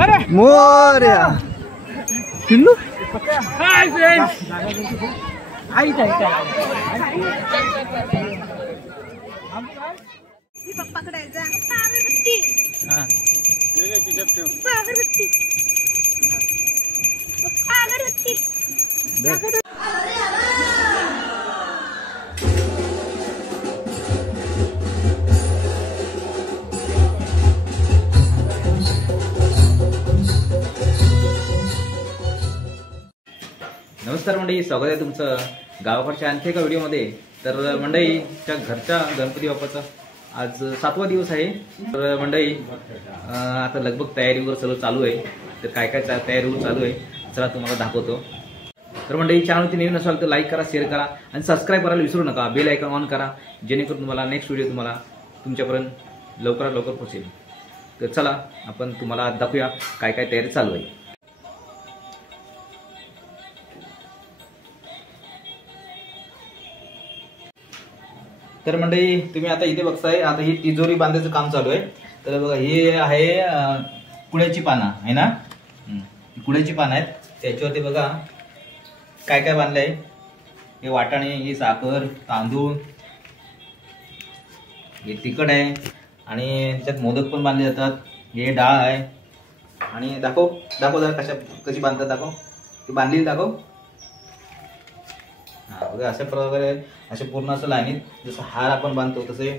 मोरया पिल्लू पप्पाकडे जा अगरबत्ती अगरबत्ती अगरबत्ती नमस्कार मंडळी, स्वागत आहे तुमचं गावाकडच्या आणखी एका व्हिडिओमध्ये. तर मंडळीच्या घरच्या गणपती बाप्पाचा आज 7वा दिवस आहे. तर मंडळी आता लगभग तयारी वगैरे सगळं चालू आहे. तर काय काय तयारी वगैरे चालू आहे चला तुम्हाला दाखवतो. तर मंडळी चॅनलवरती नवीन असाल तर लाईक करा, शेअर करा आणि सबस्क्राईब करायला विसरू नका. बेल आयकॉन ऑन करा जेणेकरून तुम्हाला नेक्स्ट व्हिडिओ तुम्हाला तुमच्यापर्यंत लवकरात लवकर पोहोचेल. तर चला आपण तुम्हाला आज दाखवूया काय काय तयारी चालू आहे. तर मंडळी तुम्ही आता इथे बघताय, आता ही तिजोरी बांधायचं काम चालू आहे. तर बघा हे आहे कुड्याची पानं आहे ना, कुड्याची पानं आहेत. त्याच्यावरती बघा काय काय बांधलंय. हे वाटाणे, ही साखर, तांदूळ, हे तिखट आहे आणि त्याच्यात मोदक पण बांधले जातात. हे डाळ आहे आणि दाखव जरा कशी बांधतात दाखव. ती बांधलेली दाखव. हा बघा अशा प्रकारे असे पूर्ण असं लाईनीत जसं हार आपण बांधतो तसे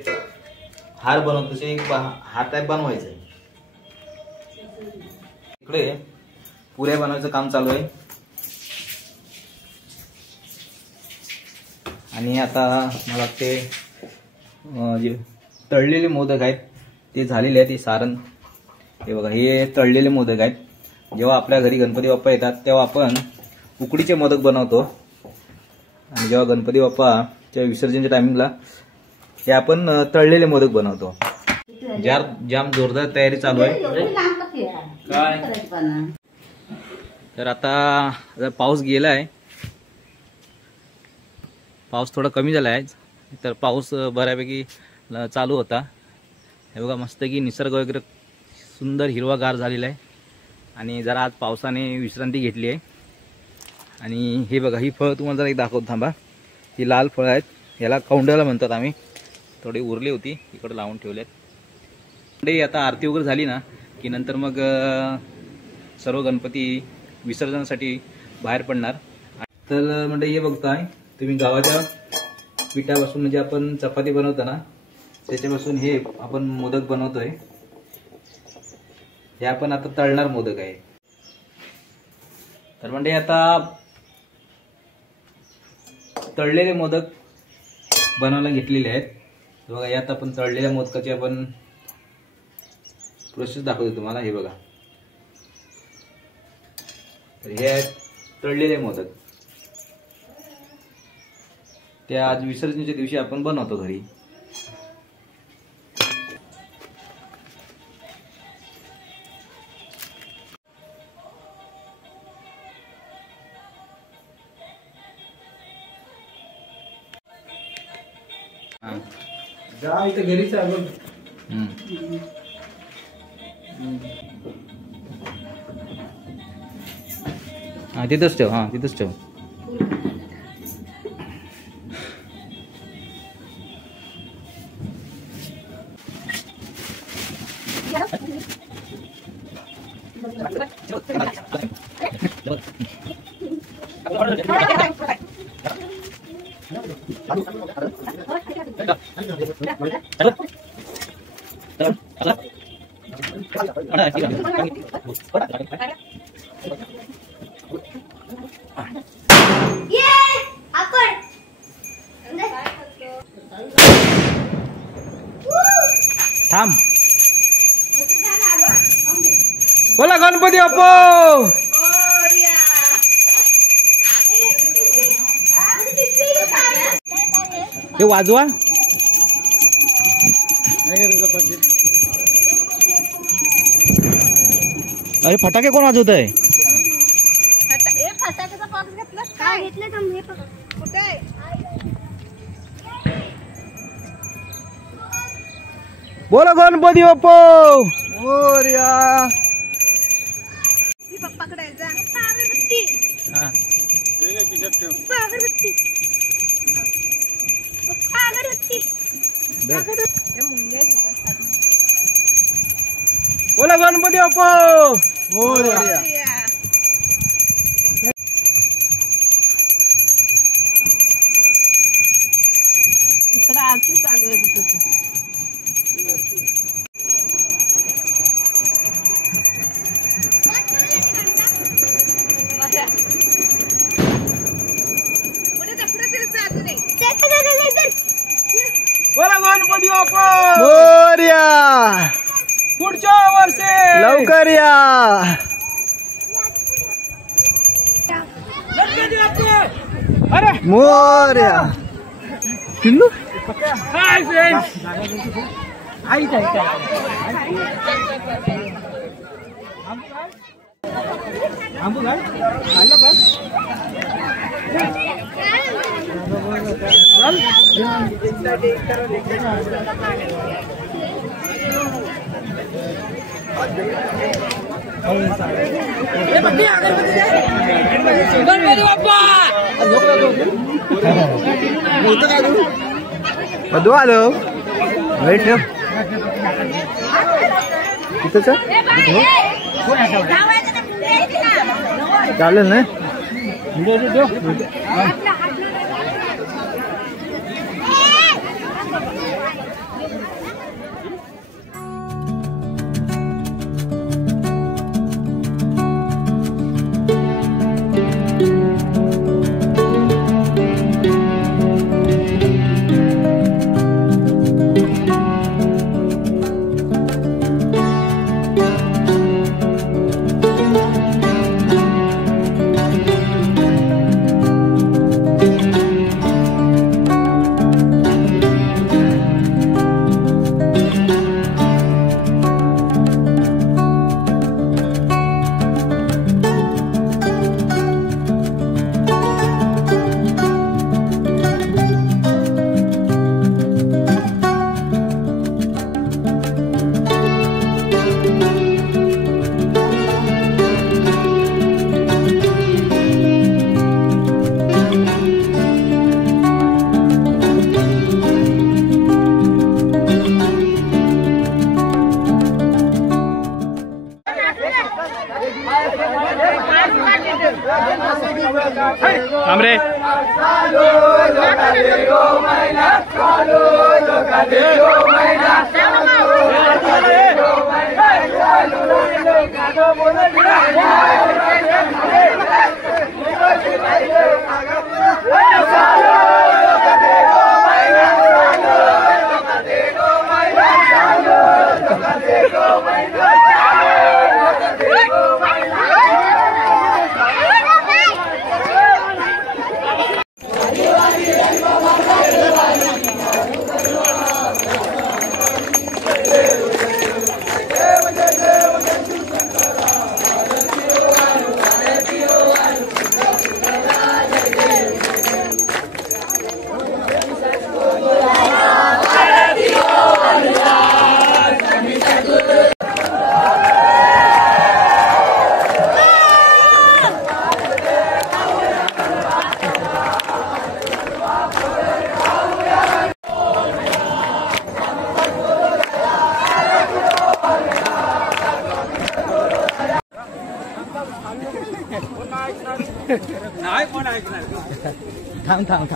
हार बनवतो, तसे हार टाईप बनवायचं आहे. इकडे पुऱ्या बनवायचं काम चालू आहे. आणि आता मला वाटते जे तळलेले मोदक आहेत ते झालेले आहेत. हे सारण हे बघा, हे तळलेले मोदक आहेत. जेव्हा आपल्या घरी गणपती बाप्पा येतात तेव्हा आपण उकडीचे मोदक बनवतो आणि जेव्हा गणपती बाप्पाच्या विसर्जनच्या टायमिंगला हे आपण तळलेले मोदक बनवतो. जाम जोरदार तयारी चालू आहे. तर आता पाऊस गेलाय, पाऊस थोडा कमी झाला आहे. तर पाऊस बऱ्यापैकी चालू होता. हे बघा मस्त की निसर्ग वगैरे सुंदर हिरवागार झालेला आहे आणि जरा आज पावसाने विश्रांती घेतली आहे. आणि हे बघा ही फळं तुम्हाला जरा एक दाखवतो थांबा. ही लाल फळं आहेत, ह्याला कौंड्याला म्हणतात आम्ही. थोडी उरली होती इकडे लावून ठेवलेत. म्हणजे आता आरती वगैरे झाली ना की नंतर मग सर्व गणपती विसर्जनासाठी बाहेर पडणार. तर म्हणजे हे बघताय तुम्ही गावाच्या पिठापासून, म्हणजे आपण चपाती बनवतो ना त्याच्यापासून हे आपण मोदक बनवतोय. हे आपण आता तळणार मोदक आहे. तर म्हणजे आता तळलेले मोदक बनवायला घेतलेले आहेत. बघा यात आपण तळलेल्या मोदकाची आपण प्रोसेस दाखवतो तुम्हाला. हे बघा, तर हे आहेत तळलेले मोदक. ते आज विसर्जनाच्या दिवशी आपण बनवतो घरी. जा इथे घरीच आहे बघ. हा तिथंच ठेव, हा तिथंच ठेव. थांब. बोला गणपती बाप्पा. हे वाजवा. अरे फटाके कोण वाजवत आहे? फटाक्याचा बॉक्स घेतला काय? घेतले कुठे? बोला गणपती बाप्पा. मोरया. पकडायचा अगरबत्ती हा अगरबत्ती अगरबत्ती दर. अगरबत्ती मुंग्या दिसतात. बोला गणपती बाप्पा मोरया. इकडे आरती चालू आहे तिथे. बोला गणपती बाप्पा मोरया. पुढच्या वर्षी लवकर या. गणपती बाप्पा. अरे मोरया. पिल्लू हाय फ्रेंड्स. आईच आहे आंबू काय खाल्लं का गणपती बाप्पा. कधू आलो. वेट ठेव तिथंच चालेल ना. थांबरे. नाही कोण ऐकणार. थांब थांब थांब.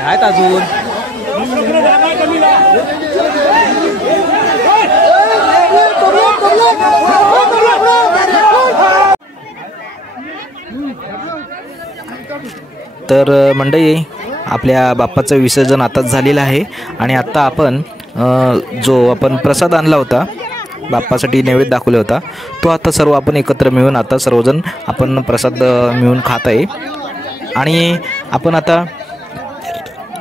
आहेत अजून तर मंडळी आपल्या बाप्पाचं विसर्जन आताच झालेलं आहे आणि आत्ता आपण जो आपण प्रसाद आणला होता बाप्पासाठी नैवेद्य दाखवला होता तो आता सर्व आपण एकत्र मिळून आता सर्वजण आपण प्रसाद मिळून खात आहे आणि आपण आता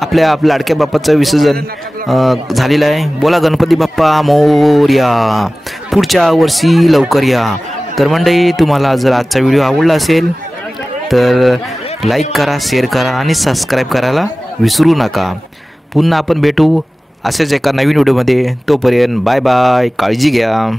आपल्या लाडक्या बाप्पाचं विसर्जन झालेलं आहे. बोला गणपती बाप्पा मोरया, पुढच्या वर्षी लवकर या. तर मंडळी तुम्हाला जर आजचा व्हिडिओ आवडला असेल तर लाईक करा, शेअर करा आणि सबस्क्राईब करायला विसरू नका. पुन्हा आपण भेटू असेच एका नवीन व्हिडिओमध्ये. तोपर्यंत बाय बाय, काळजी घ्या.